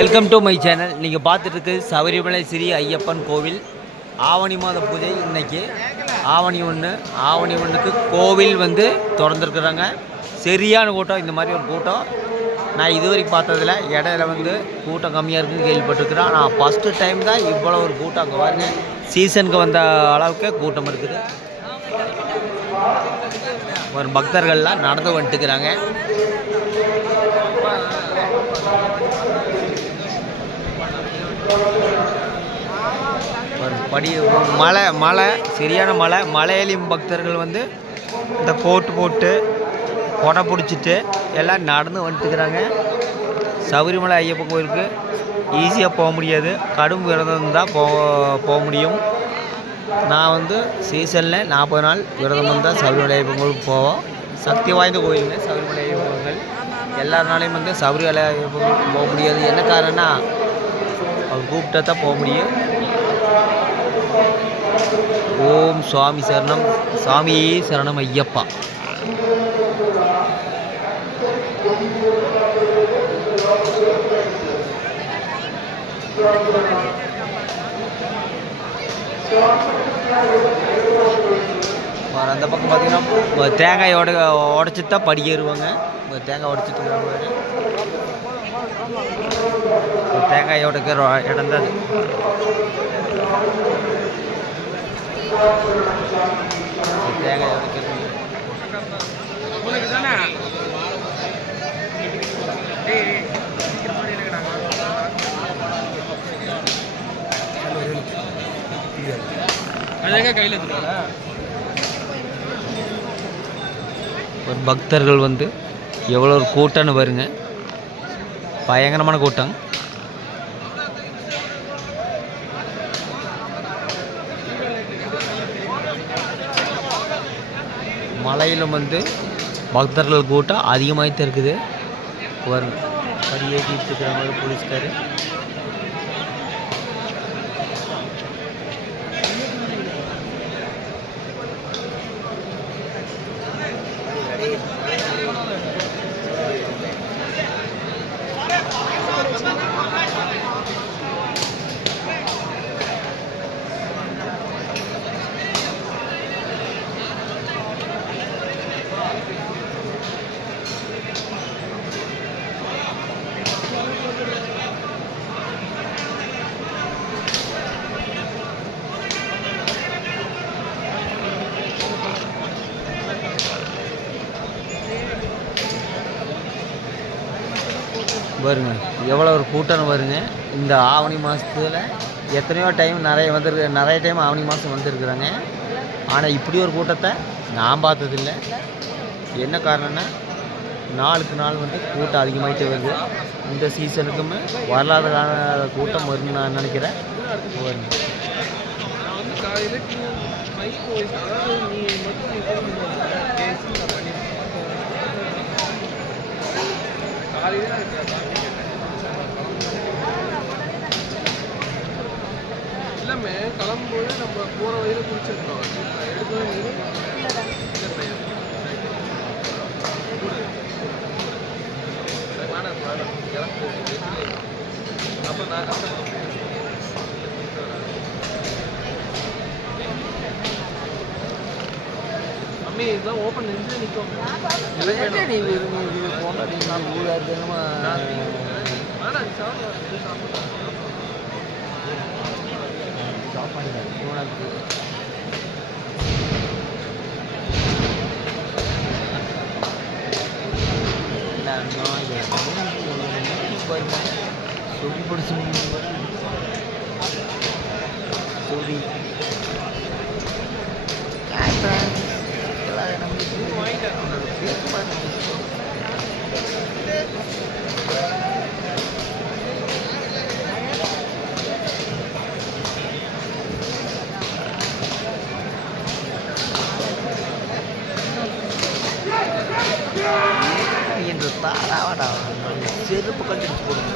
Welcome to my channel. நீங்கள் பார்த்துட்டு இருக்குது சபரிமலை ஸ்ரீ ஐயப்பன் கோவில் ஆவணி மாத பூஜை. இன்றைக்கி ஆவணி 1. ஆவணி 1க்கு கோவில் திறந்துருக்குறாங்க. சரியான கூட்டம். இந்த மாதிரி ஒரு கூட்டம் நான் இதுவரைக்கும் பார்த்ததில்ல. இடையில கூட்டம் கம்மியாக இருக்குதுன்னு கேள்விப்பட்டிருக்கிறேன். ஆனால் ஃபஸ்ட்டு டைம் தான் இவ்வளோ ஒரு கூட்டம். அங்கே பாருங்க, சீசனுக்கு வந்த அளவுக்கு கூட்டம் இருக்குது. ஒரு பக்தர்கள்லாம் நடந்து வந்துட்டுக்கிறாங்க. படி மழை சரியான மலையிலும் பக்தர்கள் இந்த கோட்டு போட்டு கொடை பிடிச்சிட்டு எல்லாம் நடந்து வந்துட்டுக்கிறாங்க. சபரிமலை ஐயப்பன் கோயிலுக்கு ஈஸியாக போக முடியாது, கடும் விரதம் தான் போக முடியும். நான் சீசனில் 40 நாள் விரதம் இருந்தால் சபரிமலை ஐயப்பன் கோயிலுக்கு போவோம். சக்தி வாய்ந்த கோயிலுங்க சபரிமலை ஐயப்பன் கோயில்கள். எல்லாருனாலையும் சபரிமலை ஐயப்பன் கோயிலுக்கு போக முடியாது. என்ன காரணம்னா அவர் கூப்பிட்டா தான் போக முடியும். ஓம் சுவாமி சரணம், சாமியே சரணம் ஐயப்பா. அந்த பக்கம் பார்த்தீங்கன்னா தேங்காய் உடச்சி தான் படி ஏறுவாங்க. தேங்காய் உடச்சிட்டு தேங்காய் உடைக்கிற இடம் தான் தேங்காய் உடைக்கிறது. ஒரு பக்தர்கள் எவ்வளோ ஒரு கூட்டம்னு பாருங்க, பயங்கரமான கூட்டம். மலையில் பக்தர்கள் கூட்டம் அதிகமாகிட்டு இருக்குது. பாருங்க, படி ஏற்றிட்டு இருக்கிற மாதிரி போலீஸ்காரு. பாருங்க எவ்வளோ ஒரு கூட்டம் பாருங்க. இந்த ஆவணி மாதத்தில் எத்தனையோ டைம் நிறைய டைம் ஆவணி மாதம் வந்துருக்குறாங்க. ஆனால் இப்படி ஒரு கூட்டத்தை நான் பார்த்ததில்லை. என்ன காரணம்னா நாளுக்கு நாள் கூட்டம் அதிகமாகிட்டே வருது. இந்த சீசனுக்குமே வரலாத கூட்டம் வரும்னு நான் நினைக்கிறேன். எல்லாமே கிளம்பும்போது நம்ம போகிற வழியில் குடிச்சிருக்கோம். அம்மி இதெல்லாம் ஓப்பன் நின்று நிற்கும். சொல்லி பிடிச்சி சொல்லி என்று தாராவடா செருப்பு கண்டிச்சு போடுங்க.